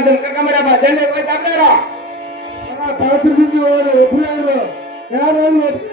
Arjun ke kamera apa? Jangan lupa kamera. Tahu video orang, orang, orang.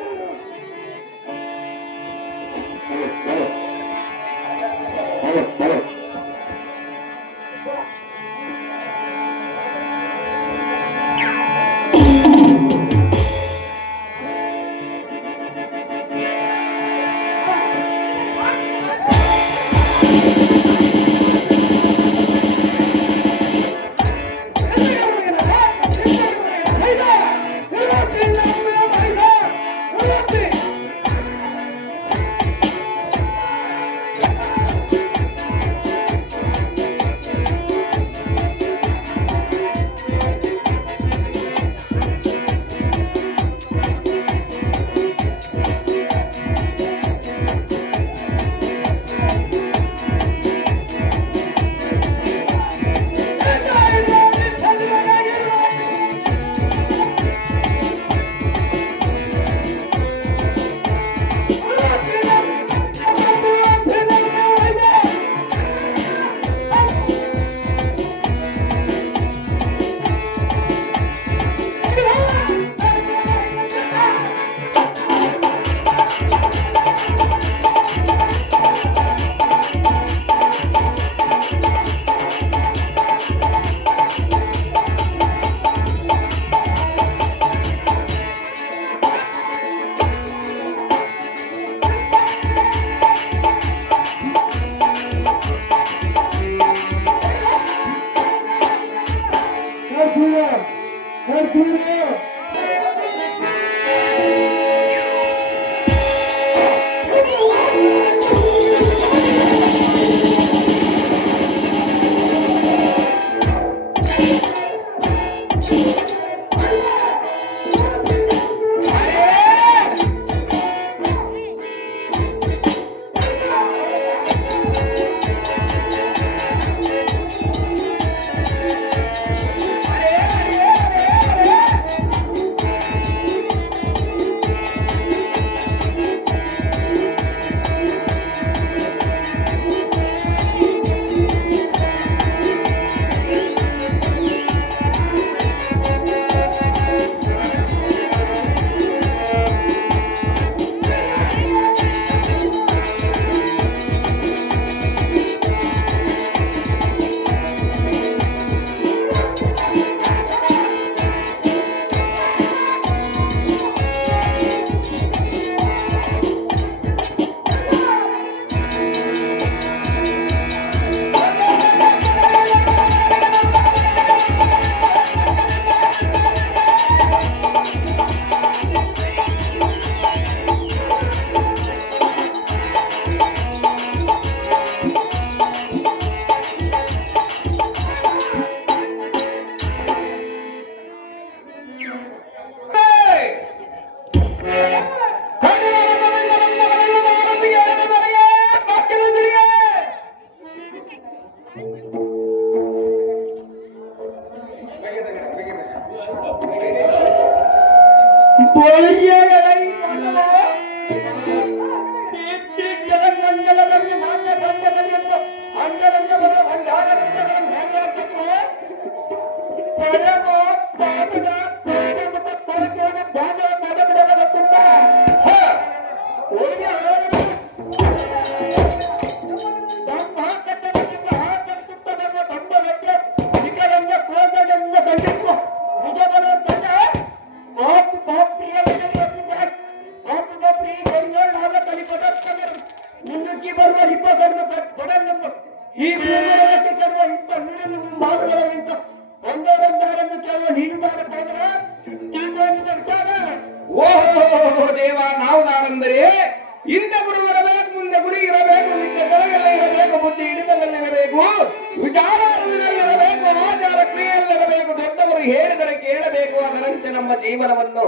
ಹೇಳಿದರೆ ಕೇಳಬೇಕು. ನಡೆಸಬೇಕು, ಅದರಂತೆ ನಮ್ಮ ಜೀವನವನ್ನು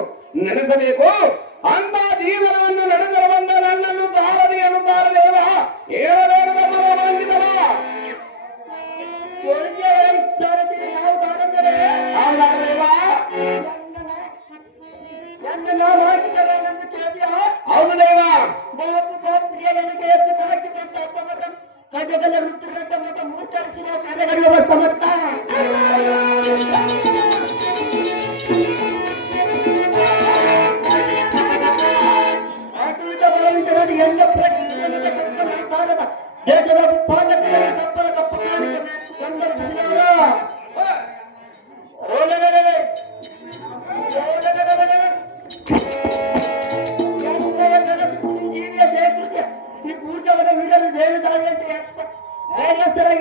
ನಡೆಸಬೇಕು. ಅಂತ ಜೀವನವನ್ನು ನಡೆಸಲು ಬಂದ ನನ್ನನ್ನು ತಾರದೆ ಅನ್ನುತ್ತಾರ ದೇವ. ಹೇಳಬೇಕು ನಮ್ಮ ಬಂದಿದವ ಹೌದು ದೇವ. ಕಡೆಗಳ ಋತುರಂತ ಮತ್ತು ಮೂರ್ಛರಿಸಿದ ಕಾರ್ಯಗಳಿರುವ ಸಮರ್ಥ ಆಧುನಿಕ ಬಲವಂತರಾದ ಎಲ್ಲ ಪ್ರಜ್ಞೆಯಿಂದ ಕಪ್ಪನಾದ ದೇಶದ ಪಾಲಕರಲ್ಲಿ ತಪ್ಪಲ ಕಪ್ಪ ಸಂದರ್ಭಿಸಿದವರ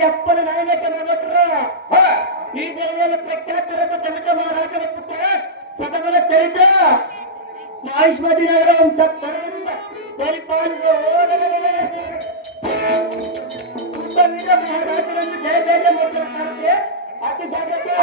ಅಪ್ಪನ ನಾಯಕನ ಈ ಜನರಲ್ಲಿ ಪ್ರಖ್ಯಾತರಾದ ಕನಕ ಮಹಾರಾಜನ ಪುತ್ರ ಸದಮನ ಚರಿತ್ರ ಮಹಿಷ್ಮತಿ ನಗರ ವಂಶ ಪರಿಪಾಲಿಸುವ ಮಹಾರಾಜರನ್ನು ಜಯಬೇರೆ ಮಾಡ್ತಾರೆ ಸಾಧ್ಯ ಅತಿ ಜಾಗ್ರತೆ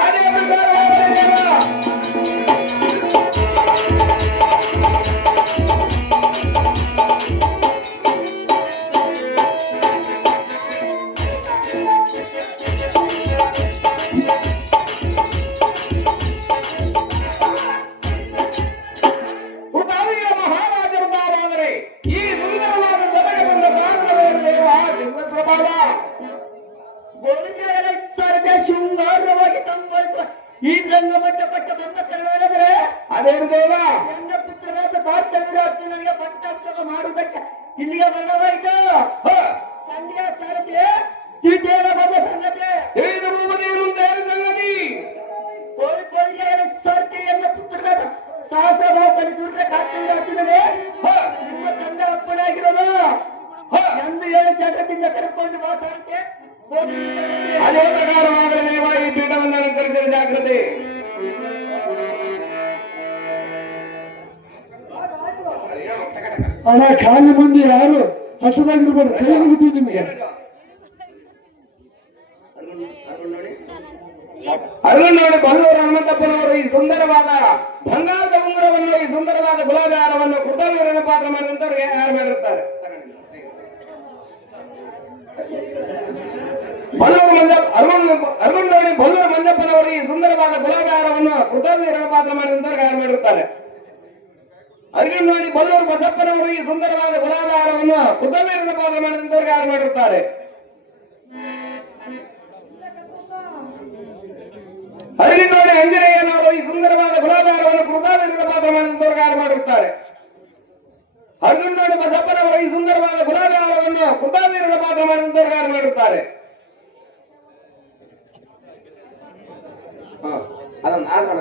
ಶೃಂಗಾರವಾಗಿ ತಂಬಳಿಸುವ ಈ ರಂಗಮಟ್ಟ ಪಟ್ಟ ಬಂದ ಕನ್ನಡವೇ ಅದೇನು ದೇವ. ನನ್ನ ಪುತ್ರನಾದ ಭಾರತವೀರ ಅರ್ಜುನನಿಗೆ ಪಟ್ಟಾಭಿಷೇಕ ಮಾಡುವುದಕ್ಕೆ ಇಲ್ಲಿಗೆ ಬರಲಾಯಿತು. ತಂದೆಯ ಸಾರಥಿ ದ್ವಿತೀಯ ಬಂದ ಸಂಗತಿ ಸಂಗತಿ ಸಾರಥಿ ಎನ್ನ ಪುತ್ರನಾದ ಸಹಸ್ರಭಾವ ಕಲಿಸುವುದಕ್ಕೆ ಕಾರ್ತಿವೀರ ಅರ್ಜುನನೇ ನಿಮ್ಮ ತಂದೆ ಅಪ್ಪನಾಗಿರೋದು ಎಂದು ಹೇಳಿ ಜಗತ್ತಿಂದ ಕರೆದುಕೊಂಡು ಬಾ ಸಾರಥಿ. ಅದೇ ಪ್ರಕಾರವಾದರೆ ದೇವ ಈ ಪೀಠವನ್ನು ಅಲಂಕರಿಸಿದ ಜಾಗ್ರತೆ. ಅಣ್ಣ ಖಾಲಿ ಮಂದಿ ಯಾರು ಹಸದಾಗಿರ್ಬಾರ್ದು, ಕೈ ಮುಗಿತೀವಿ ನಿಮಗೆ. ಅರುಣ್ ನೋಡಿ ಬಲ್ಲೂರು ಹನುಮಂತಪ್ಪನವರು ಈ ಸುಂದರವಾದ ಬಂಗಾರದ ಉಂಗುರವನ್ನು, ಈ ಸುಂದರವಾದ ಗುಲಾಬಿ ಹಾರವನ್ನು ಕೃತಜ್ಞರನ್ನು ಪಾತ್ರ ಮಾಡಿದಂತವ್ರಿಗೆ ಯಾರು ಮಾಡಿರುತ್ತಾರೆ. ಅರುಣ್ ನೋಡಿ ಬಲ್ಲೂರು ಮಂಜಪ್ಪನವರು ಈ ಸುಂದರವಾದ ಗುಲಾಬಿ ಹಾರವನ್ನು ಕೃತಜ್ಞರನ್ನು ಪಾತ್ರ ಮಾಡಿದಂತವ್ರಿಗೆ ಯಾರು ಮಾಡಿರುತ್ತಾರೆ. ಅರುಣ್ ನೋಡಿ ಬಲ್ಲೂರು ಬಸಪ್ಪನವರು ಈ ಸುಂದರವಾದ ಗುಲಾಬಿ ಹಾರವನ್ನು ಕೃತಜ್ಞರನ್ನು ಪಾತ್ರ ಮಾಡಿದಂತವ್ರಿಗೆ ಯಾರು ಮಾಡಿರುತ್ತಾರೆ. ಅರುಣ್ ನೋಡಿ ಆಂಜನೇಯನವರು ಈ ಸುಂದರವಾದ ಗುಲಾಬಿ ಹಾರವನ್ನು ಕೃತಜ್ಞರನ್ನು ಪಾತ್ರ ಮಾಡಿದಂತವ್ರಿಗೆ ಯಾರು ಮಾಡಿರುತ್ತಾರೆ. ಅರುಣ್ ನೋಡಿ ಬಸಪ್ಪನವರು ಈ ಸುಂದರವಾದ ಗುಲಾಬಿ ಹಾರವನ್ನು ಕೃತಜ್ಞರನ್ನು ಪಾತ್ರ ಮಾಡಿದಂತವ್ರಿಗೆ ಯಾರು ಮಾಡಿರುತ್ತಾರೆ. ಅದನ್ನ ಆಗೋಣ.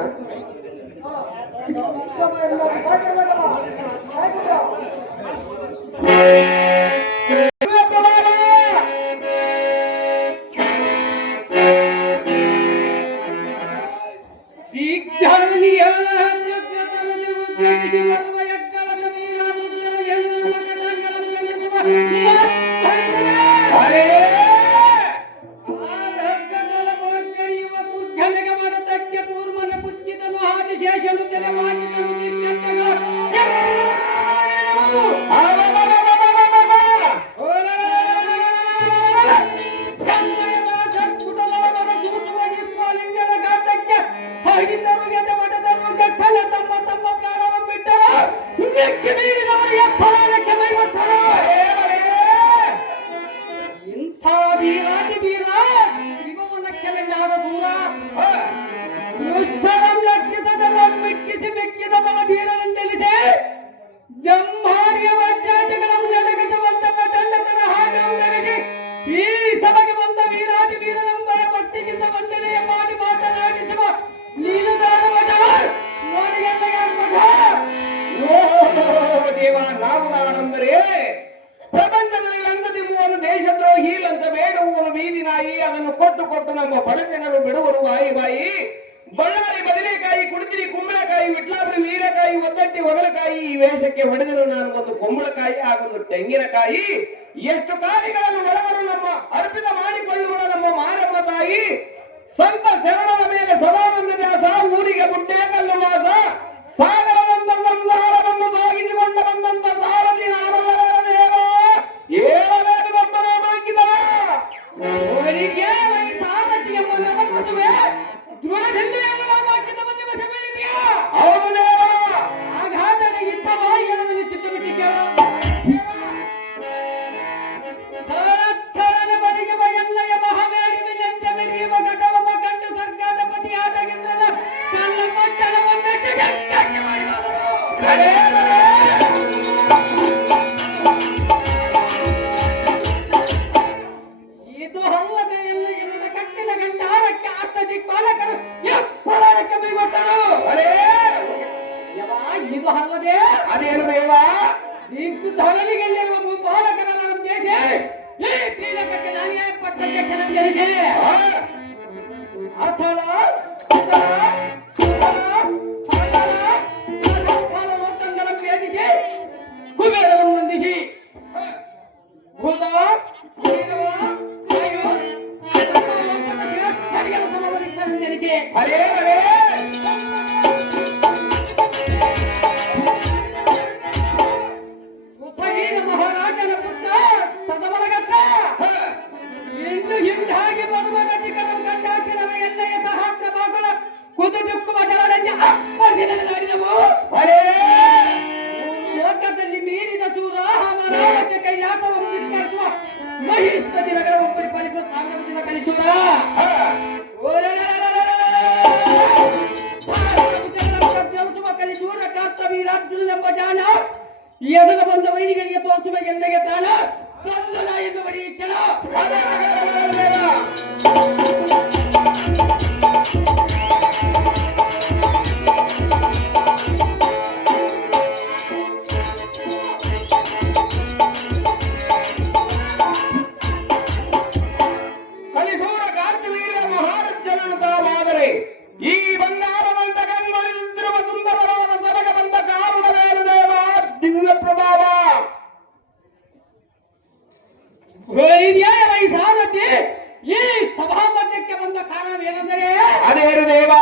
ಪ್ರಪಂಚದಲ್ಲಿ ಲಂಗದಿಮ್ಮುವನು ದೇಶದ್ರೋಹಿ ಅಂತ ಬೇಡುವನು ಬೀದಿ ನಾಯಿ, ಅದನ್ನು ಕೊಟ್ಟು ಕೊಟ್ಟು ನಮ್ಮ ಬಡ ಜನರು ಬಿಡುವರು ಬಾಯಿ ಬಾಯಿ. ಬಳ್ಳಾರಿ ಬದನೆಕಾಯಿ, ಕುಡಿತಿರಿ ಕುಂಬಳಕಾಯಿ, ವಿಟ್ಲಾಪುರಿ ನೀರಕಾಯಿ, ಒದ್ದಟ್ಟಿ ಒಗಲಕಾಯಿ, ಈ ವೇಷಕ್ಕೆ ಹೊಡೆದರು ನಾನು ಒಂದು ಕುಂಬಳಕಾಯಿ ಹಾಗೊಂದು ತೆಂಗಿನಕಾಯಿ. ಎಷ್ಟು ಕಾಯಿಗಳನ್ನು ಒಳಗರು ನಮ್ಮ ಅರ್ಪಿತ ಮಾಡಿಕೊಳ್ಳುವ ನಮ್ಮ ಮಾರಮ್ಮ ತಾಯಿ. ಸ್ವಂತ ಶರಣರ ಮೇಲೆ ಸದಾನಂದ ದಾಸ ಊರಿಗೆ ಬುಡ್ಡೇಕಲ ಇದು ಅಲ್ಲದೆ ಎಲ್ಲ ಕಟ್ಟಿನ ಗಂಟಾರಕ್ಕೆ ಆತ ದಿಕ್ಪಾಲಕರು ಎಪ್ಪಳಕ್ಕೆ ಬೀಳ್ಬಿಟ್ಟರು. ಇದು ಅಲ್ಲದೆ ಅದೇನು ಬೇವ ದಿಕ್ಕು ಧರಲಿಗೆಲ್ಲಿರುವ ಭೂಪಾಲಕರನ್ನ ಉದ್ದೇಶ ಈ ಶ್ರೀಲಂಕಕ್ಕೆ ನಾನೇ ಪಟ್ಟಕ್ಕೆ ಕೆಲಸ ಅಥಳ ಭೇದಿಸಿ ಕುಬೇರವನ್ನು ವಂದಿಸಿ ಅರೇ ಅರೇ ಉತ್ತಗೀರ ಮಹಾರಾಜನ ಪುತ್ರ ಸದಮಲಗತ್ತ ಇನ್ನು ಹಿಂದಾಗಿ ಬರುವ ರಚಿಕರ ಗಂಡಾಚಿರವ ಎಲ್ಲೆಯ ಸಹಸ್ರ ಬಾಗುಲ ಕುದುಕುವ ಜಲದಂಜ ಅಪ್ಪದಿನವು ಅರೇ ಲೋಕದಲ್ಲಿ ಮೀರಿದ ಸೂರ ರಾಜ್ಯ ಕೈಲಾಸವನ್ನು ವಿಸ್ತರಿಸುವ ಮಹಿಷ್ಪತಿ ನಗರವನ್ನು ಪರಿಪಾಲಿಸುವ ಸಾಮ್ರಾಜ್ಯದ ಕಲಿಸುವ ಕಲಿಸುವ ಕರ್ತವೀರಾರ್ಜುನ ಎಂಬ ಜಾಣ ಎದುರ ಬಂದ ವೈರಿಗಳಿಗೆ ತೋರಿಸುವ ಎಂದೆಗೆ ತಾಣ ಬಂಧನ ಎಂದು ಬರೀಕ್ಷಣ ಕಲಿಸೂರ ಕಾರ್ತಿವೀರ್ಯ ಮಹಾರಾಜನನ್ನು ತಾವಾದರೆ ಈ ಬಂಗಾರವಂತ ಕಣ್ಮೊಳಿಸುತ್ತಿರುವ ಸುಂದರವಾದ ಸರಗ ಬಂದ ಕಾರುಣವೇನು ದೇವ ದಿವ್ಯ ಪ್ರಭಾವ ನ್ಯಾಯವಾಗಿ ಸಾರಥಿ ಈ ಸಭಾಮಧ್ಯಕ್ಕೆ ಬಂದ ಕಾರಣವೇನೆಂದರೆ ಅದೇನು ದೇವ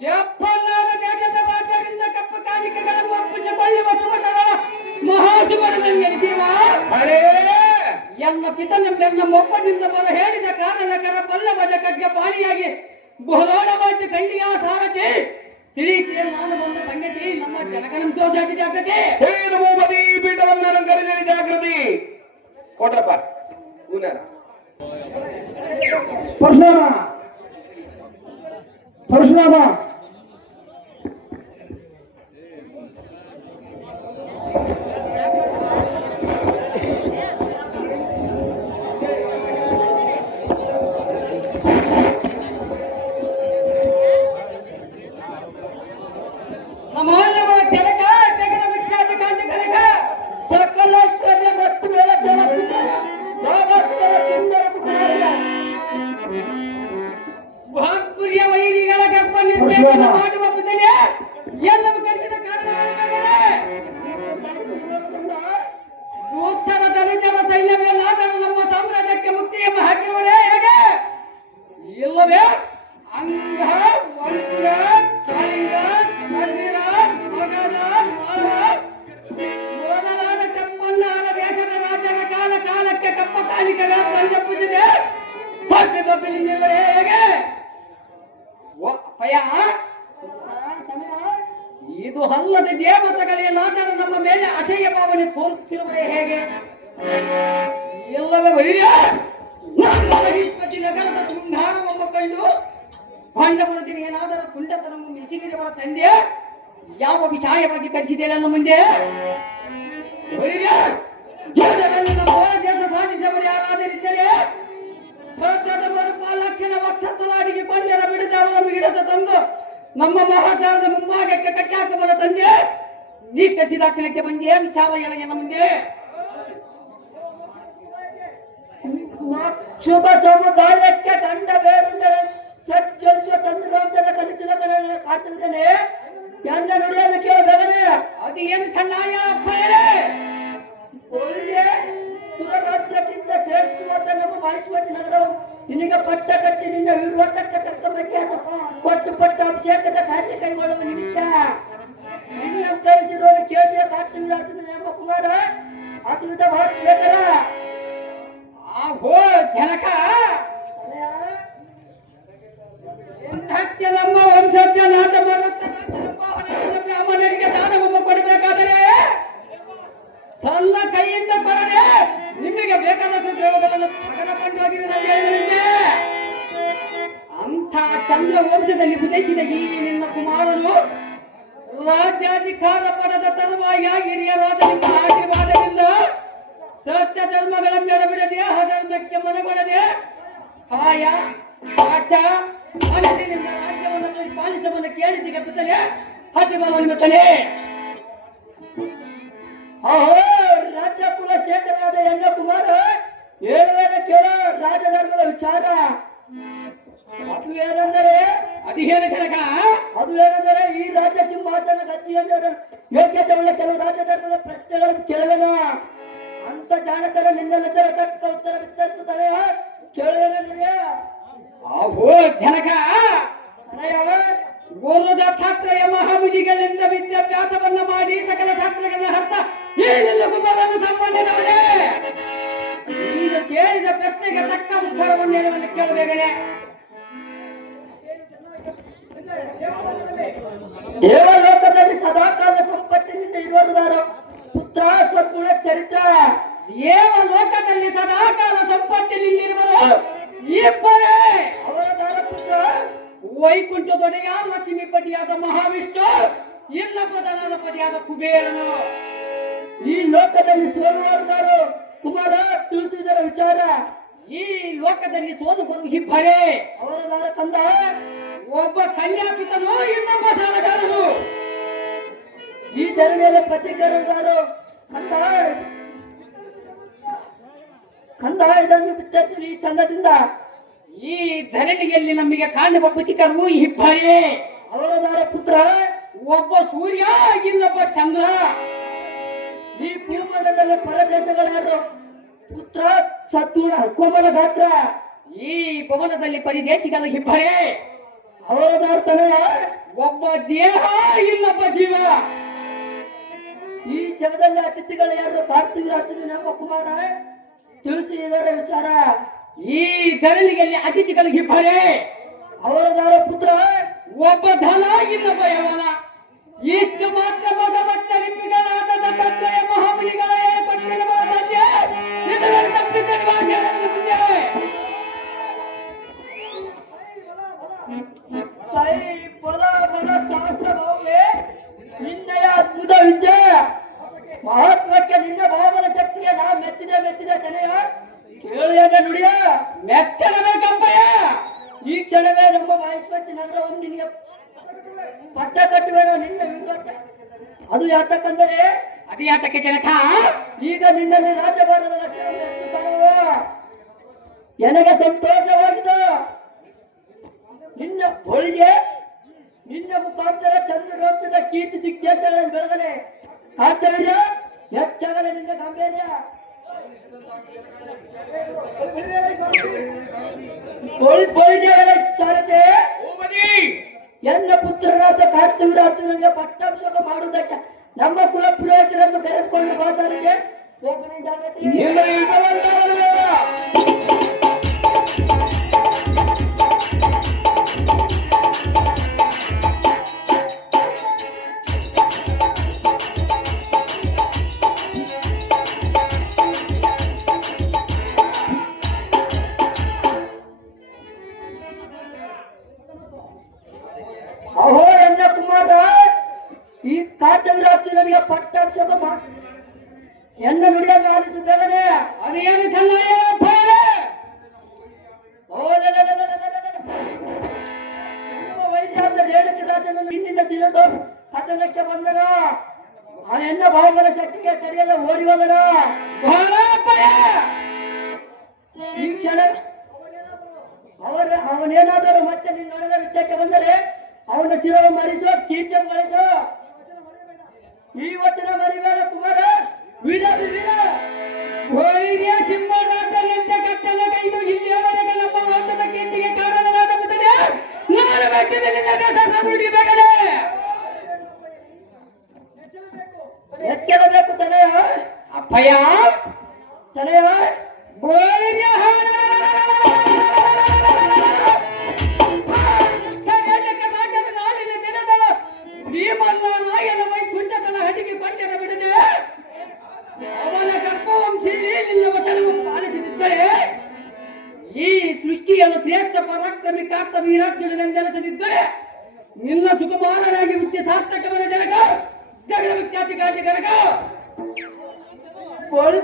ಚಪ್ಪಲ್ಲಾದ ದೇಶದ ರಾಜರಿಂದ ಕಪ್ಪ ಕಾಣಿಕೆಗಳನ್ನು ಒಪ್ಪಿಸಿಕೊಳ್ಳುವ ಸುಮಕರ ಮಹಾಸುಮರನೆನಿಸುವ ಅರೇ ಎನ್ನ ಪಿತನೆಂಬೆನ್ನ ಮೊಪ್ಪನಿಂದ ಬರ ಹೇಳಿದ ಕಾರಣಕರ ಬಲ್ಲವ ಜಗಕ್ಕೆ ಪಾಣಿಯಾಗಿ ಬಹುದೊಡ್ಡ ಕಂಡಿಯ ಸಾರಥಿ ತಿಳಿಕೆ ನಾನು ಬಂದ ಸಂಗತಿ ನಮ್ಮ ಜನಗಣಂತೋ ಜಾಗೃತಿ ಏನು ಭೂಪತಿ ಪೀಠವನ್ನು ಅಲಂಕರಿಸಿದ ಜಾಗೃತಿ ಕೊಟ್ರಪ್ಪ ಪುನಃ ಪರಶುರಾಮ ಪರಶುರಾಮ ಅಮೂಲ್ಯವಾದ ಕೆಲಕ ಜಗದ ವಿಖ್ಯಾತ ಕಾಂತಿ ಕನಕ ಸಕಲೇಶ್ವರ್ಯ ಮತ್ತು ಮೇಲ ಭಾಗ್ಪುರಿಯ ವೈರಿಗಳ ಗರ್ಭ ನಿರ್ದೇಶನ ಮಾಡುವ ಬದಲೇ ಎಲ್ಲವೂ ಕಲಿಸಿದ ಕಾರಣವೇನೆಂದರೆ ಉತ್ತರ ದಲಿತರ ಸೈನ್ಯವೆಲ್ಲಾದರೂ ನಮ್ಮ ಸಾಮ್ರಾಜ್ಯಕ್ಕೆ ಮುಕ್ತಿ ಎಂಬ ಹಾಕಿರುವುದೇ ಹೇಗೆ ಇಲ್ಲವೇ ಅಂಗ ವಂಗ ಕಳಿಂಗ ಕಣ್ಣಿರ ಮಗದ ಮೊದಲಾದ ಕಪ್ಪನ್ನಾದ ದೇಶದ ರಾಜನ ಕಾಲ ಕಾಲಕ್ಕೆ ಕಪ್ಪ ಕಾಲಿಕೆಗಳ ಪಂಜಪ್ಪಿಸಿದೆ ಹೇಗೆ ಅಪ್ಪಯ್ಯ ಇದು ಅಲ್ಲದೆ ದೇವತೆಗಳೇನಾದರೂ ನಮ್ಮ ಮೇಲೆ ಅಸಹ್ಯ ಭಾವನೆ ತೋರಿಸುತ್ತಿರುವುದೇ ಹೇಗೆ ಎಲ್ಲವೇ ಒಳ್ಳೆಯ ಮಹಿಷ್ಪತಿ ನಗರದ ಶೃಂಗಾರವನ್ನು ಕಂಡು ಪಾಂಡವರಿಗೆ ಏನಾದರೂ ಪುಂಡತನವನ್ನು ಮಿಸಿಗಿರುವ ತಂದೆ ಯಾವ ವಿಷಯವಾಗಿ ಕಲಿಸಿದೆ ನನ್ನ ಮುಂದೆ ಒಳ್ಳೆಯ ದೇಶ ಸಾಧಿಸವರು ಯಾರಾದರಿದ್ದರೆ ಲಕ್ಷಣ ವಕ್ಷಲಾಡಿಗೆ ಕೊಂಡರ ಬಿಡದ ಅವರನ್ನು ಹಿಡಿದ ತಂದು ನಮ್ಮ ಮಹಾಚಾರದ ಮುಂಭಾಗಕ್ಕೆ ಕಟ್ಟಾಕಬರ ತಂದೆ ನೀ ಕಚ್ಚಿದಾಖಲಕ್ಕೆ ಬಂದೆ ವಿಚಾರ ಎಳಗಿನ ಮುಂದೆ ಶುಭ ಸಮುದಾಯಕ್ಕೆ ತಂಡ ಬೇರುಂದರೆ ಸಜ್ಜಲಿಸುವ ತಂತ್ರ ಕಲಿಸಿದ ಕಾಟಿದ್ದೇನೆ ಎಲ್ಲ ನುಡಿಯನ್ನು ಕೇಳಬೇಕನೆ ಅದು ಏನು ಕಲ್ಲಾಯ ಒಳ್ಳೆ ಸುರರಾಜ್ಯಕ್ಕಿಂತ ಶ್ರೇಷ್ಠವಾದ ನಮ್ಮ ಮಹಿಷ್ಮತಿ ನಗರವು ನಿನಗೆ ಪಟ್ಟ ಕಟ್ಟಿ ನಿನ್ನ ವಿರೋಧಕ್ಕೆ ಕರ್ತವ್ಯಕ್ಕೆ ಪಟ್ಟು ಪಟ್ಟು ಅಭಿಷೇಕದ ಕಾರ್ಯ ಕೈಗೊಳ್ಳುವ ನಿಮಿತ್ತ ನಿನ್ನ ಕರೆಸಿರೋರು ಕೇಳಿದ ಕಾರ್ತಿವಿ ಎಂಬ ಕುಮಾರ ಅತಿವಿಧ ಭಾರತ ಹೋ ಜನಕ ನಮ್ಮ ವಂಶಜ ನಾಟ ಬ್ರಾಹ್ಮಣರಿಗೆ ದಾನವನ್ನು ಕೊಡಬೇಕಾದರೆ ತನ್ನ ಕೈಯಿಂದ ಕೊಡದೆ ನಿಮಗೆ ಬೇಕಾದಷ್ಟು ದ್ರವಗಳನ್ನು ಪಡೆದುಕೊಂಡಿದೆ ಅಂಥ ಚಂದ್ರ ವಂಶದಲ್ಲಿ ಉದಯಿಸಿದ ಈ ನಿನ್ನ ಕುಮಾರನು ರಾಜ್ಯಾಧಿಕಾರ ಪಡೆದ ತರುವಾಯ ಹಿರಿಯರಾದ ನಿಮ್ಮ ಆಶೀರ್ವಾದದಿಂದ ಸತ್ಯ ಧರ್ಮಗಳ ಮೆರಬಿಡದೆ ಅಧರ್ಮಕ್ಕೆ ಮನಗೊಳ್ಳದೆ ಕಾಯ ವಾಚ ಮನಸ್ಸಿನಿಂದ ರಾಜ್ಯವನ್ನು ಪರಿಪಾಲಿಸುವುದನ್ನು ಕೇಳಿದಿಗೆ ಬಿಟ್ಟರೆ ಹಸಿಬಲ ನಿಮಿತ್ತನೆ ರಾಜ್ಯ ಕುಲಶೇಖರಾದ ಎನ್ನ ಕುಮಾರ ಹೇಳುವೇನ ಕೇಳ ರಾಜಧರ್ಮದ ವಿಚಾರ ಅದು ಏನೆಂದರೆ ಅದು ಏನೆಂದರೆ ಈ ರಾಜ್ಯ ಸಿಂಹಾಸನ ಗತಿಯನ್ನು ಯೋಗ್ಯತೆಯುಳ್ಳ ಕೆಲವು ರಾಜಧರ್ಮದ ಪ್ರಶ್ನೆಗಳನ್ನು ಕೇಳುವೆನ ಅಂತ ಜಾಣತರ ನಿನ್ನೆಲ್ಲದರ ತಕ್ಕ ಉತ್ತರ ವಿಸ್ತರಿಸುತ್ತಾರೆ ಕೇಳುವೇನೆಂದರೆ ಅಹೋ ಜನಕ ಗೋಲದ ಛಾತ್ರಯ ಮಹಾಮುನಿಗಳಿಂದ ವಿದ್ಯಾಭ್ಯಾಸವನ್ನ ಮಾಡಿ ಸಕಲ ಶಾಸ್ತ್ರಗಳನ್ನ ಅರ್ಥ ಏನೆಲ್ಲ ಕುಮಾರನ ಸಂಬಂಧಿದವರೇ ಈಗ ಕೇಳಿದ ಪ್ರಶ್ನೆಗೆ ತಕ್ಕ ಉತ್ತರವನ್ನು ಕೇಳಬೇಕೇ ದೇವಲೋಕದಲ್ಲಿ ಸದಾಕಾಲ ಸಂಪತ್ತಿನಿಂದ ಇರುವುದಾರು ಪುತ್ರ ಸ್ವಗುಣ ಚರಿತ್ರ ದೇವಲೋಕದಲ್ಲಿ ಸದಾಕಾಲ ಸಂಪತ್ತಿನಿಲ್ಲಿರುವರು ಇಬ್ಬರೇ ಅವರ ಪುತ್ರ ವೈಕುಂಠದೊಡೆಯ ಲಕ್ಷ್ಮೀಪತಿಯಾದ ಮಹಾವಿಷ್ಣು ಇನ್ನೊಬ್ಬನಾದ ಪತಿಯಾದ ಕುಬೇರನು ಈ ಲೋಕದಲ್ಲಿ ಸೋಲುವರು ಕುಮಾರ ತಿಳಿಸಿದರ ವಿಚಾರ ಈ ಲೋಕದಲ್ಲಿ ಸೋಲು ಬರುವ ಇಬ್ಬರೇ ಅವರ ಕಂದ ಒಬ್ಬ ಕನ್ಯಾಪಿತನು ಇನ್ನೊಬ್ಬ ಸಾಲಗಾರನು ಈ ಧರಣಿಯಲ್ಲಿ ಪ್ರತಿಕರಿಸಿದರು ಕಂದ ಇದನ್ನು ಬಿತ್ತರಿಸಿ ಚಂದದಿಂದ ಈ ಧರಣಿಯಲ್ಲಿ ನಮಗೆ ಕಾಣುವ ಪ್ರತಿಕರು ಇಬ್ಬರೇ ಅವರ ಪುತ್ರ ಒಬ್ಬ ಸೂರ್ಯ ಇನ್ನೊಬ್ಬ ಚಂದ್ರ ಈ ಭೂಮಂಡಲದಲ್ಲಿ ಪರದೇಶಗಳಾರು ಪುತ್ರ ಸದ್ಗುಣ ಕೋಮಲ ಗಾತ್ರ ಈ ಭವನದಲ್ಲಿ ಪರಿದೇಶಿಗಳ ಇಬ್ಬರೇ ಅವರ ತನಯ ಒಬ್ಬ ದೇಹ ಇನ್ನೊಬ್ಬ ಜೀವ ಈ ಜಗದಲ್ಲಿ ಅತಿಥಿಗಳು ಯಾರು ಕಾರ್ತಿವೀರಾಜನು ನಮ್ಮ ಕುಮಾರ ತಿಳಿಸಿದರ ವಿಚಾರ ಈ ಧರಣಿಯಲ್ಲಿ ಅತಿಥಿಗಳ ಇಬ್ಬರೇ ಅವರ ಪುತ್ರ ಒಬ್ಬ ಧನ ಇನ್ನೊಬ್ಬ ಯವನ ಇಷ್ಟು ಮಾತ್ರ ಭಗವತ್ತ ಲಿಪಿಗಳಾದ ದತ್ತಾತ್ರೇಯ ಮಹಾಮುನಿಗಳ ಏರ್ಪಟ್ಟಿರುವ ಇದರಲ್ಲಿ ತಪ್ಪಿದ ನಿವಾಸಿಗಳನ್ನು ಮುಂದೆ ನಿನ್ನಯ ಅದ್ಭುತ ವಿದ್ಯೆ ಮಹತ್ವಕ್ಕೆ ನಿನ್ನ ಭಾವನ ಶಕ್ತಿಯ ನಾ ಮೆಚ್ಚಿದ ಜನಯ ಕೇಳಿಯ ನುಡಿಯ ಮೆಚ್ಚಲೇಬೇಕಪ್ಪಯ್ಯ ಈ ಕ್ಷಣವೇ ನಮ್ಮ ಮಹೇಶ್ವತಿ ನಗರವನ್ನು ನಿನಗೆ ಪಟ್ಟ ಕಟ್ಟುವೇನೋ ನಿನ್ನ ವಿರೋಧ ಅದು ಯಾತಕ್ಕಂದರೆ ಅದು ಯಾತಕ್ಕೆ ಜನಕ ಈಗ ನಿನ್ನಲ್ಲಿ ರಾಜಭಾರದ ಲಕ್ಷಣ ನನಗೆ ಸಂತೋಷವಾಗಿದೆ ನಿನ್ನ ಹೊಳಿಗೆ ನಿನ್ನ ಮುಖಾಂತರ ಚಂದ್ರೋತ್ಸದ ಕೀರ್ತಿ ದಿಗ್ದೇಶಗಳನ್ನು ಬೆಳೆದರೆ ಆದ್ದರಿಂದ ಹೆಚ್ಚಾಗಲೇ ನಿನ್ನ ಗಂಭೀರ್ಯ ಸಾರತೆ ಎನ್ನ ಪುತ್ರರಾದ ಕಾರ್ತಿವೀರಾಜನಿಗೆ ಪಟ್ಟಾಭಿಷೇಕ ಮಾಡುವುದಕ್ಕೆ ನಮ್ಮ ಕುಲ ಪುರೋಹಿತರನ್ನು ಕರೆದುಕೊಂಡು ಮಾತಾಡಿಗೆ ಅಹೋ ಎನ್ನ ಕುಮಾರ ಈ ಕಾರ್ತಿವೀರಾಜನಿಗೆ ಪಟ್ಟಾಭಿಷೇಕ ಮಾಡಿ ಎನ್ನ ನುಡಿಯನ್ನು ಆಲಿಸಬೇಕೇ ಅದೇನು ವಯಸ್ಸಾದ ರೇಣುಕರಾಜನು ನಿನ್ನಿಂದ ತಿಳಿದು ಕಥನಕ್ಕೆ ಬಂದನ ಆ ಎನ್ನ ಭಾವನ ಶಕ್ತಿಗೆ ತಡೆಯಲು ಓಡಿ ಹೋದನ ಈ ಕ್ಷಣ ಅವನೇನಾದರೂ ಮತ್ತೆ ನಿನ್ನ ವಿದ್ಯಕ್ಕೆ ಬಂದರೆ ಅವನ ಶಿರವ ಮರಿಸೋ ಕೀರ್ತಿ ಮರಿಸೋ ಇವತ್ತಿನ ಮರಿಬೇಡ ಕುಮಾರ ವೀರ ವೈರ್ಯ ಸಿಂಹನಾಟನಂತ ಕಟ್ಟಲ ಕೈದು ಇಲ್ಲಿಯವರೆಗೆ ನಮ್ಮ ವಂಶದ ಕೀರ್ತಿಗೆ ಕಾರಣನಾದ ಬಿಟ್ಟರೆ ನಾನು ವ್ಯಕ್ತಿಗೆ ನಿನ್ನ ಎಚ್ಚರಬೇಕು ತನಯ ಅಪ್ಪಯ್ಯ ತನಯ ವೈರ್ಯ ವೈಕುಂಠದ ಹಟಿಗೆ ಪಂಚದ ಬಿಡದೆ ಅವನ ಕರ್ಪವಂಶಿ ನಿನ್ನ ವಚನವು ಪಾಲಿಸುತ್ತಿದ್ದರೆ ಈ ಸೃಷ್ಟಿಯನ್ನು ಶ್ರೇಷ್ಠ ಪರಾಕ್ರಮಿ ಕಾರ್ತ ವೀರಾರ್ಜುನನೆಂದೆನಿಸದಿದ್ದರೆ ನಿನ್ನ ಸುಕುಮಾರನಾಗಿ ಹುಟ್ಟಿ ಸಾರ್ಥಕವನ ಜನಕ ಜಗಳ ವಿಖ್ಯಾತಿ ಗಾಜಿ ಕನಕ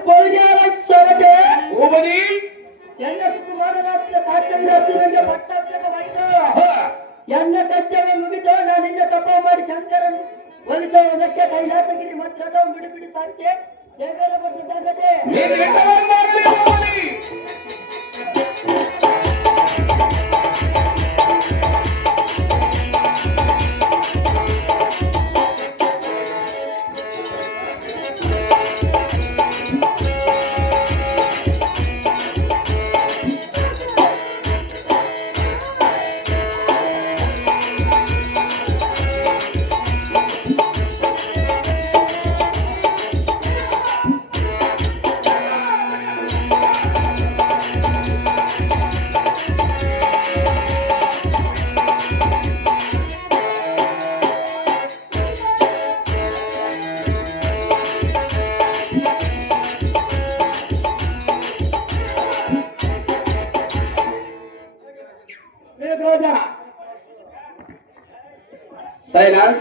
ಪೊಳಿಜಾರ ಸೊರಗೆ ಓಬದಿ ಎನ್ನ ಸುಕುಮಾರನಾಥ ಕಾಚಂದ್ರಗೆ ಪಟ್ಟಾಭಿಷೇಕವಾಯಿತು. ಎನ್ನ ಕರ್ತವ್ಯ ಮುಗಿದು ನಾನಿನ್ನ ತಪ ಮಾಡಿ ಶಂಕರನ್ ಒಲಿಸುವುದಕ್ಕೆ ಕೈಲಾಸಗಿರಿ ಮಾತ್ರ ಬಿಡಿ ಬಿಡಿ ಸಾಧ್ಯ ದೇವೇರ ಬಗ್ಗೆ ಜಾಗತೆ ನೀನು ಎಂಟವನ್ನು ಮಾಡಲಿ ಓಬದಿ. ಸೈಲಾಸ್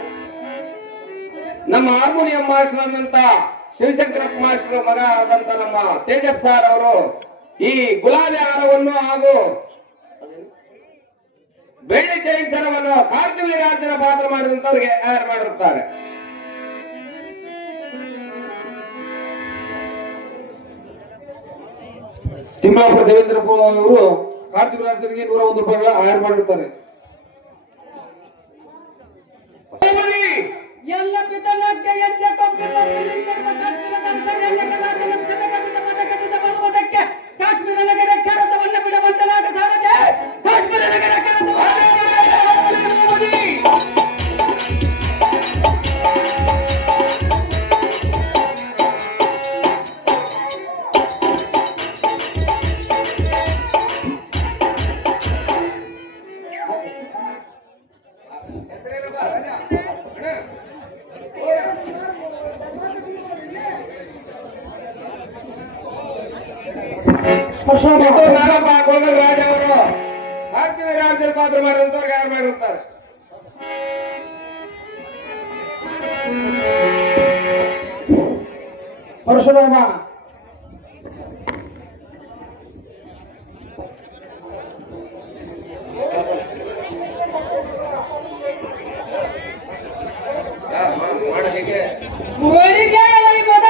ನಮ್ಮ ಹಾರ್ಮೋನಿಯಂ ಮಾಸ್ಟರ್ ಆದಂತ ಶಿವಶಂಕರಪ್ಪ ಮಾಸ್ಟರ್ ಮಗ ಆದಂತ ನಮ್ಮ ತೇಜಪ್ ಸಾರ್ ಅವರು ಈ ಗುಲಾಬಿ ಹಾರವನ್ನು ಹಾಗೂ ಬೆಳ್ಳಿ ಚೈನ್ಸರವನ್ನು ಕಾರ್ತಿವೀರ ರಾಜನ ಪಾತ್ರ ಮಾಡಿದಂತವ್ರಿಗೆ ತಯಾರು ಮಾಡಿರುತ್ತಾರೆ. ತಿಮ್ಮಾಪುರ ದೇವೇಂದ್ರಪ್ಪ ಅವರು ಕಾರ್ತಿವೀರ ರಾಜನಿಗೆ 101 ರೂಪಾಯಿಗಳ ತಯಾರು ಮಾಡಿರ್ತಾರೆ. ಎಲ್ಲ ಪಿತನಕ್ಕೆ ಎದ್ದೆ ಕೊಪ್ಪಿಲ್ಲ ಕಾಶ್ಮೀರ ಬರುವುದಕ್ಕೆ ಕಾಶ್ಮೀರ ನಗರ ಕೆಲಸವನ್ನ ಬಿಡುವಂತಲಾಗ ಸಾರದೆ ಕಾಶ್ಮೀರ ನಗರ ರಾಜ ಅವರು ಕಾರ್ತಿವೀರ ರಾಜನ ಪಾತ್ರ ಮಾಡಿದಂತವ್ರಿಗೆ ಯಾರು ಮಾಡಿರ್ತಾರೆ. ಪರಶುರಾಮ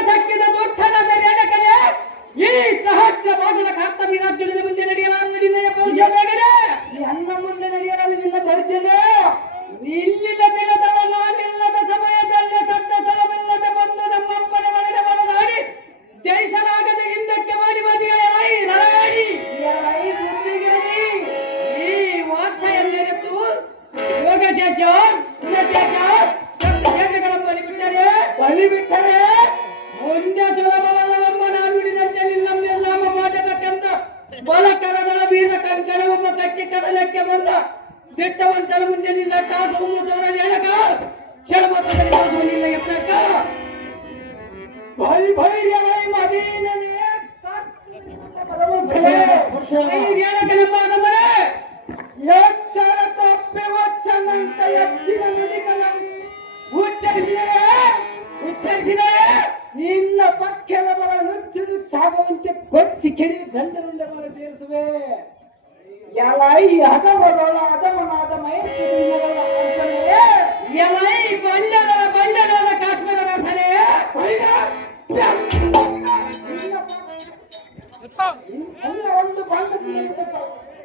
ಸಕ್ಕಿದ ದುಷ್ಟನ ಎಡಕಲೆ ಈ ಸಹಸ್ರ ಬಾಗುಲ ಕಾರ್ತವಿ ರಾಜ್ಯದ ಮುಂದೆ ನಡೆಯಲಾದ ನನ್ನ ಮುಂದೆ ನಡೆಯಲಾದ ನಿನ್ನ ದರ್ಜನೆ ನಿಲ್ಲಿದ ದಿನದಲ್ಲ ನಿಲ್ಲದ ಸಮಯದಲ್ಲಿ ಸತ್ತ ಸ್ಥಳವಿಲ್ಲದ ಬಂದು ನಮ್ಮಪ್ಪನ ಮನೆಗೆ ಬರಲಾಡಿ ಜಯಿಸಲಾಗದೆ ಹಿಂದಕ್ಕೆ ಮಾಡಿ ಮದಿಯಾಯಿ ಈ ವಾರ್ತೆಯಲ್ಲಿರುತ್ತು ಯೋಗ ಬಲಿಬಿಟ್ಟರೆ ಮುಂದೆ ಸುಲಭವಲ್ಲವೆಂಬ ನಾನು ನುಡಿದಂತೆ ನಿಲ್ಲಮ್ಮೆಲ್ಲ ಮಾಡಬೇಕೆಂದ ಬಲಕರದಳ ಬೀದ ಕಂಕಣವೊಬ್ಬ ಕಟ್ಟಿ ಕದಲಕ್ಕೆ ಬಂದ ದಿಟ್ಟವಂತನ ಮುಂದೆ ನಿಲ್ಲ ತಾಸು ದೂರ ಎಳಕ ಕ್ಷಣಮತದಲ್ಲಿ ನಿಲ್ಲ ಎತ್ತಕ ಭೈ ಭೈರ್ಯವೈ ಮದೀನನೇ ಎಳಕನೆಂಬ ನಮ್ಮನೆ ಎಚ್ಚರ ತಪ್ಪೆ ವಚ್ಚನಂತ ಎಚ್ಚಿನ ನುಡಿಗಳ ಉಚ್ಚರಿಸಿದರೆ ನಿನ್ನ ಪಕ್ಷದ ಬರ ನುಚ್ಚು ನುಚ್ಚಾಗುವಂತೆ ಕೊಚ್ಚಿ ಕೆಡಿ ದಂಡದಿಂದ ಬರ ಸೇರಿಸುವೆ ಎಲೈ ಹದವರೊಳ ಹದವನಾದ ಮೈಸೂರಿನ ಎಲೈ ಬಂಡದ ಕಾಶ್ಮೀರದ ರಸನೆ ಒಂದು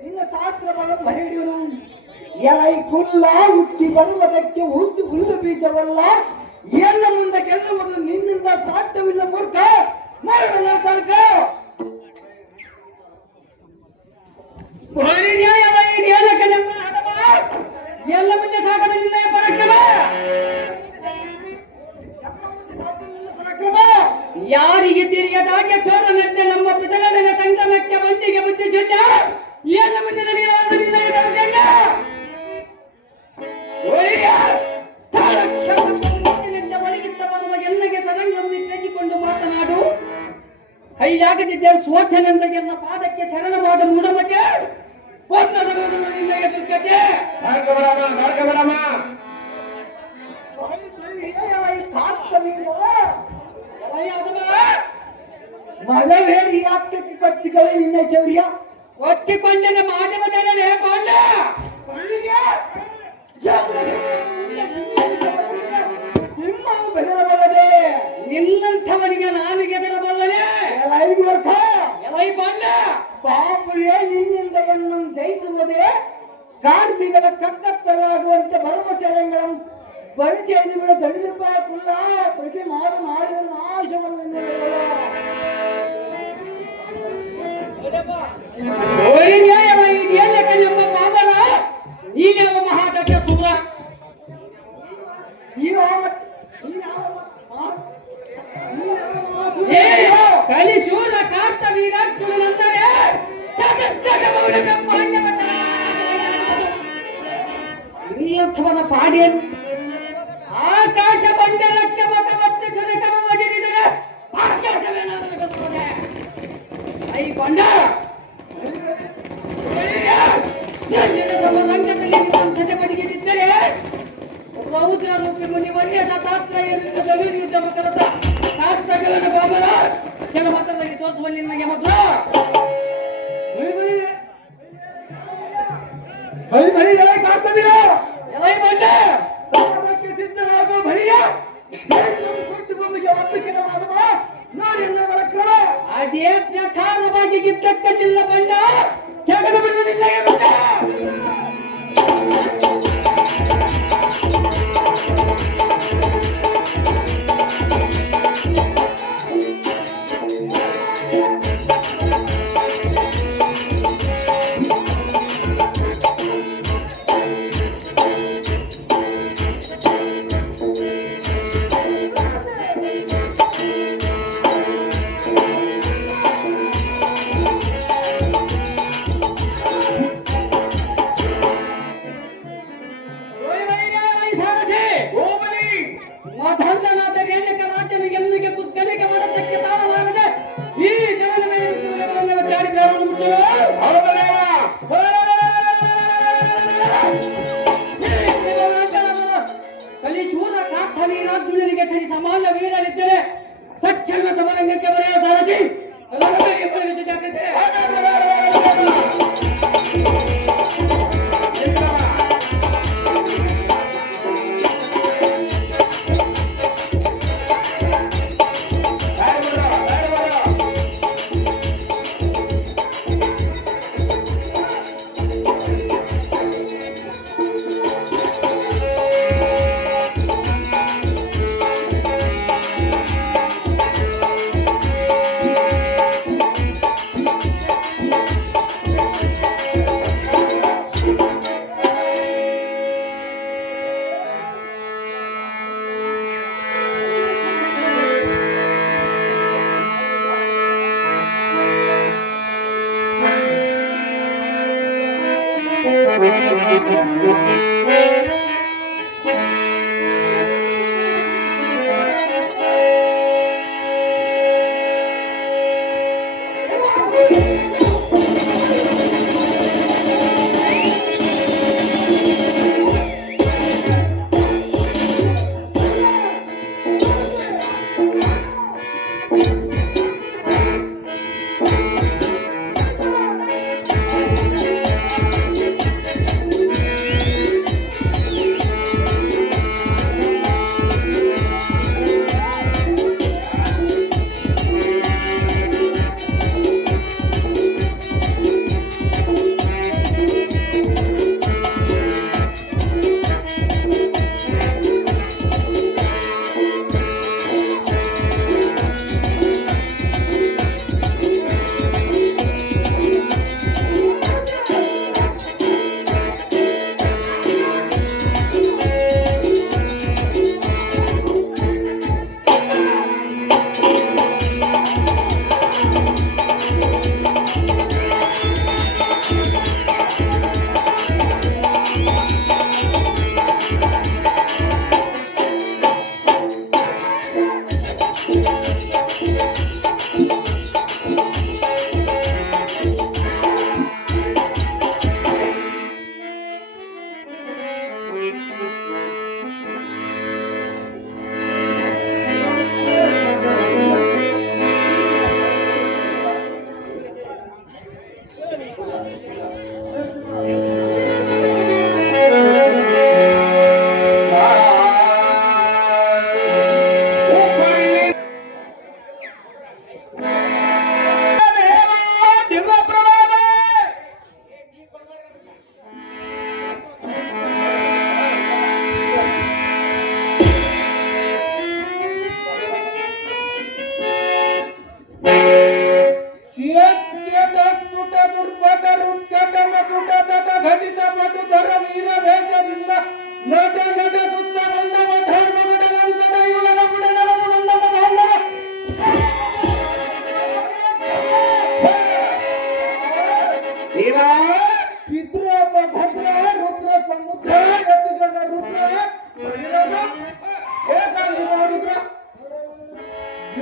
ನಿನ್ನ ಶಾಸ್ತ್ರವನ್ನು ಬರೆಯುವುದು ಎಲೈ ಕುಲ್ಲ ಹುಟ್ಟಿ ಬರುವುದಕ್ಕೆ ಹುಲ್ಲು ಬೀಜವಲ್ಲ ಎಲ್ಲ ಮುಂದೆ ಗೆಲ್ಲುವುದು ನಿನ್ನಿಂದ ಸಾಧ್ಯವಿಲ್ಲ ಮೂರ್ಖ ಮರಣ ಸರ್ಕ ಎಲ್ಲ ಮುಂದೆ ಸಾಗದ ನಿರ್ಣಯ ಪರಾಕ್ರಮ ಯಾರಿಗೆ ತಿರುಗದಾಗೆ ತೋರನಂತೆ ನಮ್ಮ ಪಿತಗಡನ ಸಂಗಮಕ್ಕೆ ಬಂದಿಗೆ ಬುದ್ಧಿ ಚೆಂದ ಎಲ್ಲ ಮುಂದೆ ನಡೆಯಲಾದ ನಿರ್ಣಯ ದೌರ್ಜನ್ಯ ಎಲ್ಲಗೆ ಸರಂಗಮ್ಮಿ ತೆಗೆದುಕೊಂಡು ಮಾತನಾಡು ಕೈಯಾಗದಿದ್ದ ಸ್ವಚ್ಛನೆಂದ ಎಲ್ಲ ಪಾದಕ್ಕೆ ಶರಣ ಮಾಡ ಮೂಡಮಗೆ ಮಾರ್ಗ ಬರಾಮ ಮಗವೇರಿ ಯಾಕೆ ಕೊಚ್ಚಿಗಳು ನಿನ್ನ ಚೌರ್ಯ ಒಚ್ಚಿಕೊಂಡನ ಮಾಧ್ಯಮದಲ್ಲೇ ಬಾಂಡ ನಿಮ್ಮ ಬೆದರಬಲ್ಲದೆ ನಿನ್ನಂಥವನಿಗೆ ನಾನು ಗೆದರಬಲ್ಲನೆ ಎಲೈ ಬಾಂಡ ಪಾಪುರೇ ನಿನ್ನಿಂದ ಎನ್ನು ಜಯಿಸುವುದೇ ಕಾರ್ಮಿಕರ ಕಕ್ಕತ್ತರಾಗುವಂತೆ ಭರವಸೆಗಳನ್ನು ಪರಿಚಯ ಬಿಡ ತಡೆದುಕೊಳ್ಳ ಪ್ರತಿ ಮಾಡಿದ ನಾಶವನ್ನು ನಮ್ಮ ಪಾಪನ ಈಗ ಮಹಾದಟ್ಟ ಸುರ ಕಲಿಶೂಲ ಕಾಷ್ಟ ವೀರಾತ್ಮನೆಂದರೆ ಪಾಡಿಯನ್ನು ಆಕಾಶ ಮಂಡಲಕ್ಕೆ ಮತವತ್ತೆ ಕನಕಮಗಿರಿದರೆ ಆಕಾಶವೇನಾದರೂ ಐ ಬಂಡ ರಂಗದಲ್ಲಿ ನಿಂತಂತೆ ಬಡಿಗಿದ್ದರೆ ರೌದ್ರ ರೂಪಿ ಮುನಿವರಿಯ ದತ್ತಾತ್ರೇಯರಿಂದ ಯುದ್ಧ ಮಕರದ ಶಾಸ್ತ್ರಗಳನ್ನು ಬಾಬರ ಕೆಲ ಮತದಲ್ಲಿ ತೋರಿಸುವಲ್ಲಿ ನನಗೆ ಮಾತ್ರ ಎಲೈ ಬಂಡ ಸಿದ್ಧನಾಗುವ ಭರಿಯ ಕುಟುಂಬಕ್ಕೆ ಒಪ್ಪಿಗೆವಾದವ ನಾನೆಲ್ಲವರ ಕ್ರಮ ಅದೇ ಪ್ರಕಾರವಾಗಿ ಗಿದ್ದಕ್ಕಲ್ಲಿಲ್ಲ ಬಂಡ ಜಗದ ಬಿಡುವುದಿಲ್ಲ ಬಂಡ ಕಲಿಶೂರ ಕಾರ್ಥವೀರಾರ್ಜುನನಿಗೆ ಕಲಿ ಸಮಾನ ವೀರರಿದ್ದರೆ ತಕ್ಷಣ ಸಮರಂಗಕ್ಕೆ ಬರೆಯ ಸಾರಥಿ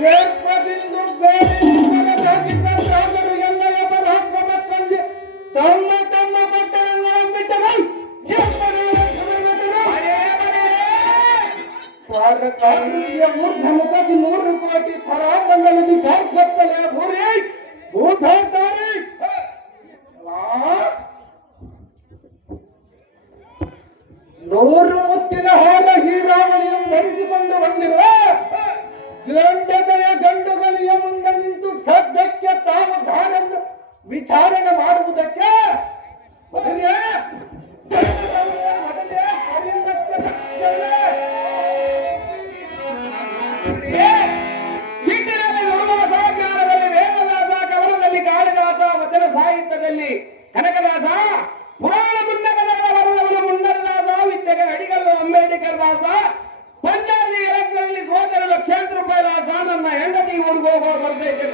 ವೇಷದಿಂದ ಬೇರೆಯಾಗಿದ್ದ ರಾಜರು ಎಲ್ಲರ ಪರಾಕ್ರಮದಲ್ಲಿ ತಮ್ಮ ತಮ್ಮ ಪಟ್ಟಣಗಳನ್ನು ಬಿಟ್ಟರು. ಭಾರತೀಯ ಊರ್ಧ್ವ ಮುಖದಿ 100 ಕೋಟಿ ಪರಾಂಗಗಳಲ್ಲಿ ಭಾಗತ್ತಲೇ ಭೂರಿ ಭೂಧಾರಿ 100 ಮುತ್ತಿನ ಹಾರ ಹೀರಾವಳಿಯನ್ನು ಧರಿಸಿಕೊಂಡು ಬಂದಿರುವ ಗಂಡದೆಯ ಗಂಡುಗಲಿಯ ಮುಂದೆ ನಿಂತು ಸದ್ಯಕ್ಕೆ ತಾವು ದಾನನ್ನು ವಿಚಾರಣೆ ಮಾಡುವುದಕ್ಕೆ ವೇದವ್ಯಾಸ, ಕವನದಲ್ಲಿ ಕಾಳಿದಾಸ, ವಚನ ಸಾಹಿತ್ಯದಲ್ಲಿ ಕನಕದಾಸ, ಪುರಾಣ ಪುಸ್ತಕಗಳ ಬರೆದವರು ಮುಂಡರದಾಸ, ವಿದ್ಯೆಗೆ ಅಡಿಗಲ್ಲು ಅಂಬೇಡ್ಕರ್ ದಾಸ, ಪಂಜಾಬಿ ಎಲೆಕ್ಟ್ರಲ್ಲಿ ಸೋದರ ಲಕ್ಷಾಂತರ ರೂಪಾಯಿ ದಾಸ, ನನ್ನ ಹೆಂಡತಿ ಊರಿಗೆ ಹೋಗೋ ಬರ್ತೈತೆ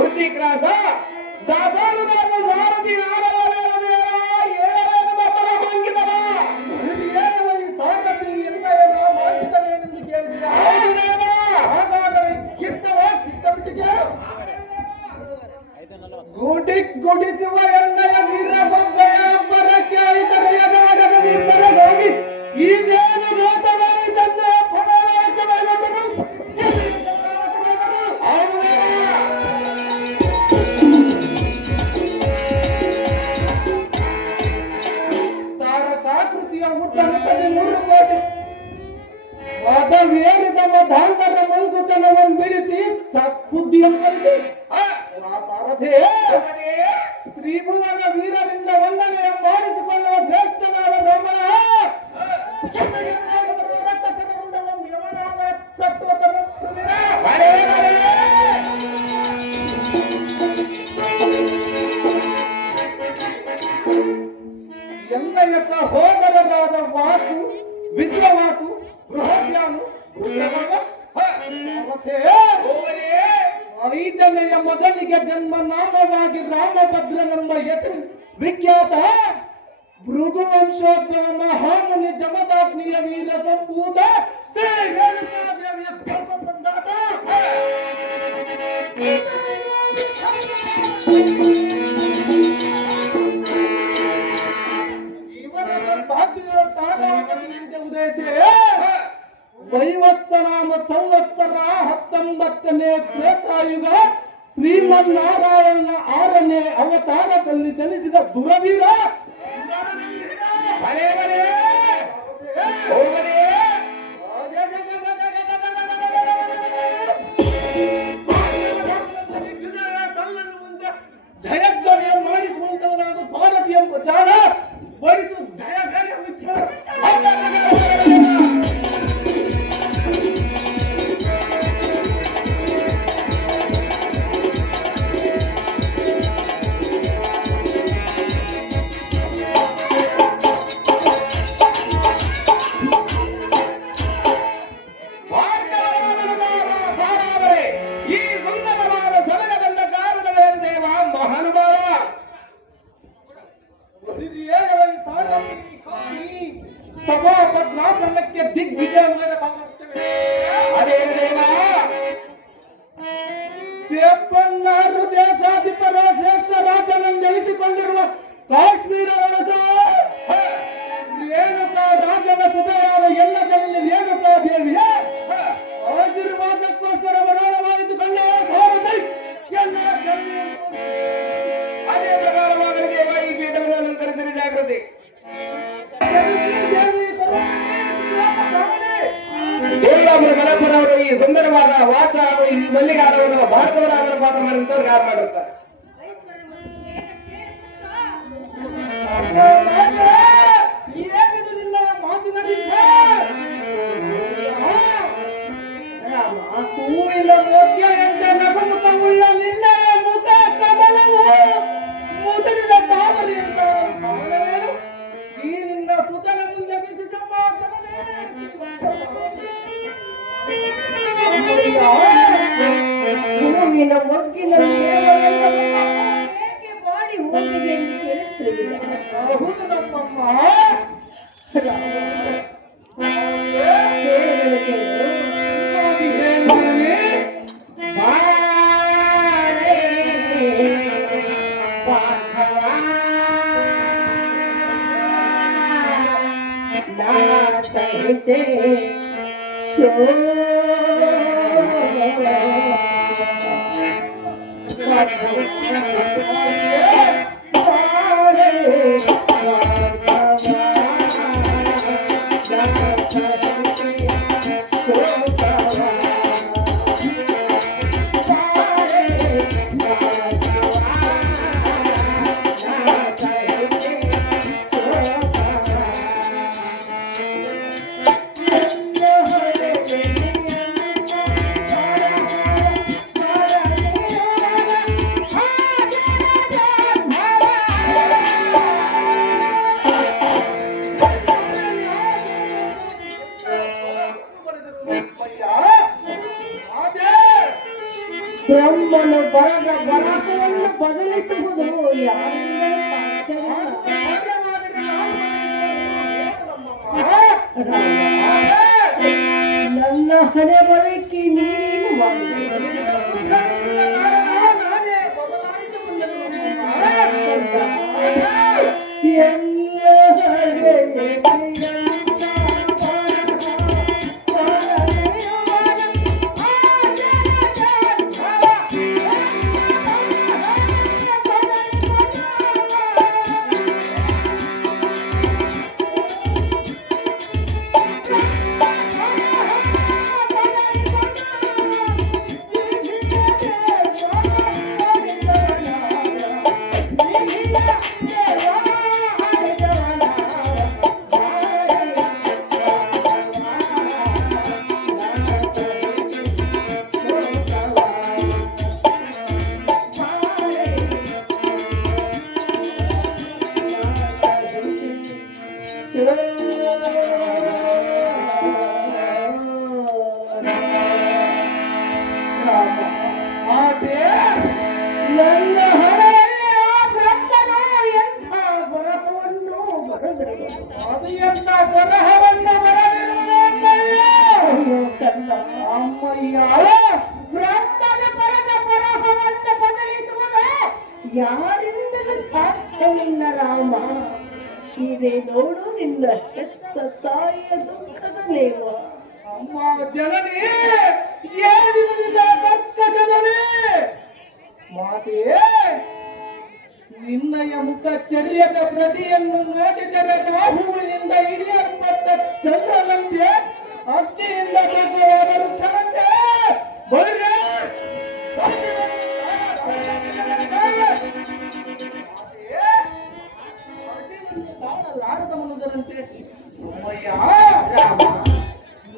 ಉರ್ತಿ ಕ್ರಾಸ, ದಾಸಾನುದಾಸ ಸಾರಥಿ ಸಾರಥಿ ಎಂದ ಮಾಂಗಿತವೇನೆಂದು ಕೇಳಿದ ಹಾಗಾದರೆ ಕಿತ್ತವ ಕಿತ್ತಬಿಟ್ಟಿಗೆ ಗುಡಿಸುವ ಎಣ್ಣೆಯ ನೀರ ಬಗ್ಗೆಯ ಬರಕ್ಕೆ ಹೋಗಿ ಇದೇನು ಲೋಕವಾಯಿತಂತೆ ತಾರಕಾಕೃತಿಯ ಉದ್ದನದಲ್ಲಿ 100 ಕೋಟಿ ಮದವೇರಿದ ಮಧಾಂತದ ಮಂಕುತನವನ್ನು ಬಿಡಿಸಿ ಸದ್ಬುದ್ಧಿಯನ್ನು ಕಲಿಸಿ ತ್ರಿಭುವನ ವೀರರಿಂದ ವಂದನೆಯ ಮಾಡಿಸಿಕೊಳ್ಳುವ ಶ್ರೇಷ್ಠನಾದ ಬ್ರಹ್ಮನ ಎಂದೆಯ ಸಹೋದರರಾದ ವಾಸು, ವಿಶ್ವವಾಸು, ಬೃಹದ್ಯಾನು, ಐದನೆಯ ಮೊದಲಿಗೆ ಜನ್ಮ ನಾಮವಾಗಿ ರಾಮಭದ್ರನೆಂಬ ಹೆಸರು ವಿಖ್ಯಾತ ಭೃಗುವಂಶೋದ್ಭವ ಮಹಾಮುನಿ ಜಮದಾಗ್ನಿಯ ವೀರ ಸಂಭೂತ ವೈವತ್ತನಾಮ ಸಂವತ್ಸರ 19ನೇ ತ್ರೇತಾಯುಗ ಶ್ರೀಮನ್ನಾರಾಯಣ 6ನೇ ಅವತಾರದಲ್ಲಿ ಜನಿಸಿದ ದುರವೀರ ಜಯಧ್ವನಿಯ ಮಾಡಿಸುವಂತವನಾದ ಸಾರಥಿ ಎಂಬ ಜಾಣ ಬಡಿಸು ಜಯಗಾರಿ ಸಭಾಪದ್ನಾಸನಕ್ಕೆ ದಿಗ್ವಿಜಯ ಮಾಡಬೇಕಾಗುತ್ತವೆ. ಅದೇ ದೇವ 56 ದೇಶಾಧಿಪರ ಶ್ರೇಷ್ಠ ರಾಜನನ್ನು ಜಯಿಸಿಕೊಂಡಿರುವ ಕಾಶ್ಮೀರ ವರಸ ರೇಣುಕಾ ರಾಜನ ಸುಧೆಯಾದ ಎಲ್ಲದಲ್ಲಿ ರೇಣುಕಾ ದೇವಿಯ ಆಶೀರ್ವಾದಕ್ಕೋಸ್ಕರ ವರಾಳವಾಯಿತುಕೊಂಡ ಭಾರತಿ ಅದೇ ಪ್ರಕಾರವಾಗಲಿ ದೇವ ಈ ಪೀಠವನ್ನು ಅಲಂಕರಿಸಿದ ಜಾಗೃತಿ ದೇವರಾಮರ ಗಣಪನವರು ಈ ಸುಂದರವಾದ ವಾಚ ಹಾಗೂ ಈ ಮಲ್ಲಿಗಾರವನ್ನು ಭಾರತವರಾಮರ ಪಾತ್ರ ಮಾಡಿದಂತವ್ರು ಯಾರು ಮಾಡಿರ್ತಾರೆ. ಹೂವಿನ ಮೋದ್ಯ ಎಂದ ನಗುಮುಖವುಳ್ಳ ನಿನ್ನಯ ಮುಖ ಕಮಲವು ಮುದುಡಿದ ತಾವರಿ ಅಂತ ಈ ನಿನ್ನ ಸುತನ ಮುಂದೆ ಬಿಸಿಸಮ್ಮ ಹೂವಿನ ಮೊಗ್ಗಿನ ಹೇಗೆ ಬಾಡಿ ಹೋಗಿದೆ ಎಂದು ಕೇಳುತ್ತಿಲ್ಲ. ಹೌದು ನಮ್ಮಮ್ಮ ಬಯಸೆ ಬ್ರಹ್ಮನು ಬರದ ಬರಹವನ್ನು ಬದಲಿಸುವುದು ಯಾರಿಂದಲೂ ಸಾಧ್ಯವಿಲ್ಲ. ನನ್ನ ಹಣೆ ಬರಕ್ಕೆ ನೀನು ನನ್ನ ಹಣೆಯಲ್ಲಿ ಆ ಬ್ರಹ್ಮನು ಎಂಥ ಬರಹವನ್ನು ಬರೆದರು. ಅದು ಎಂತ ಬರಹವನ್ನು ಬರೆದಿರುವುದೆಂದಲ್ಲ. ಅಮ್ಮಯ್ಯ, ಬ್ರಹ್ಮನ ಬರೆದ ಬರಹವನ್ನು ಬದಲಿಸುವುದು ಯಾರಿಂದಲೂ ಸಾಧ್ಯವಿಲ್ಲ ರಾಮ. ಇದೆ ನೋಡು ನಿನ್ನ ಹೆತ್ತ ತಾಯಿಯ ದುಃಖದ ನೇಮ. ಅಮ್ಮ ಜನನಿ ಏನಿಲ್ಲ ಕರ್ಕಶದಲ್ಲಿ ಮಾತೆ ನಿನ್ನಯ ಮುಖ ಚರ್ಯದ ಪ್ರತಿಯನ್ನು ನೋಡಿದರೆ ಬಾಹುವಿನಿಂದ ಇಳಿಯಲ್ಪಟ್ಟ ಚಂದ್ರನಂತೆ ಅಗ್ನಿಯಿಂದ ತಗ್ಗುವಾದರೂ ಚರಂತೆ ಬೈರೆ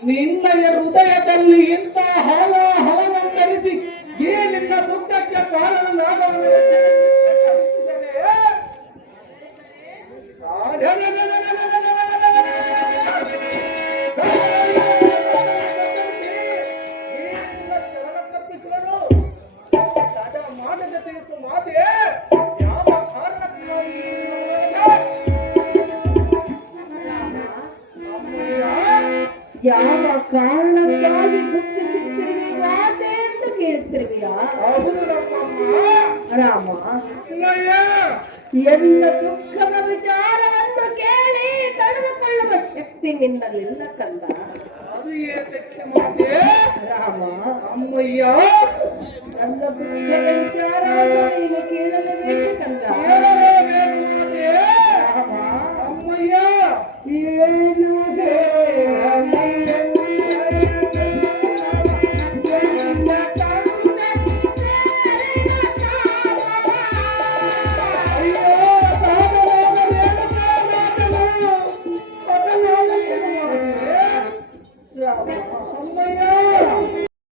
ನಿನ್ನಯ ಹೃದಯದಲ್ಲಿ ಇಂಥ ಹಲವನ್ನರಿಸಿ ಈ ನಿನ್ನ ದುಃಖಕ್ಕೆ ಕಾರಣನಾಗವನ್ನು ಮಾಡದೆ ತಿಳಿಸು ಮಾತೆ ಯಾವ ಕಾರಣಕ್ಕೆ ಯಾವ ಕಾರಣಕ್ಕಾಗಿ ದುಃಖಿಸುತ್ತಿರುವಿ ಮಾತೆ ಅಂತ ಕೇಳುತ್ತಿರುವಿಯಾ ರಾಮ? ಎಲ್ಲ ದುಃಖದ ವಿಚಾರವನ್ನು ಕೇಳಿ ತಡೆದುಕೊಳ್ಳುವ ಶಕ್ತಿ ನಿನ್ನಲ್ಲಿಲ್ಲ ಕಂದ. ಅದು ಏತಕ್ಕೆ ಮಾತೆ ರಾಮ, ಅಮ್ಮಯ್ಯ ನನ್ನ ದುಃಖದ ವಿಚಾರವನ್ನು ನೀನು ಕೇಳಲೇಬೇಕು ಕಂದ.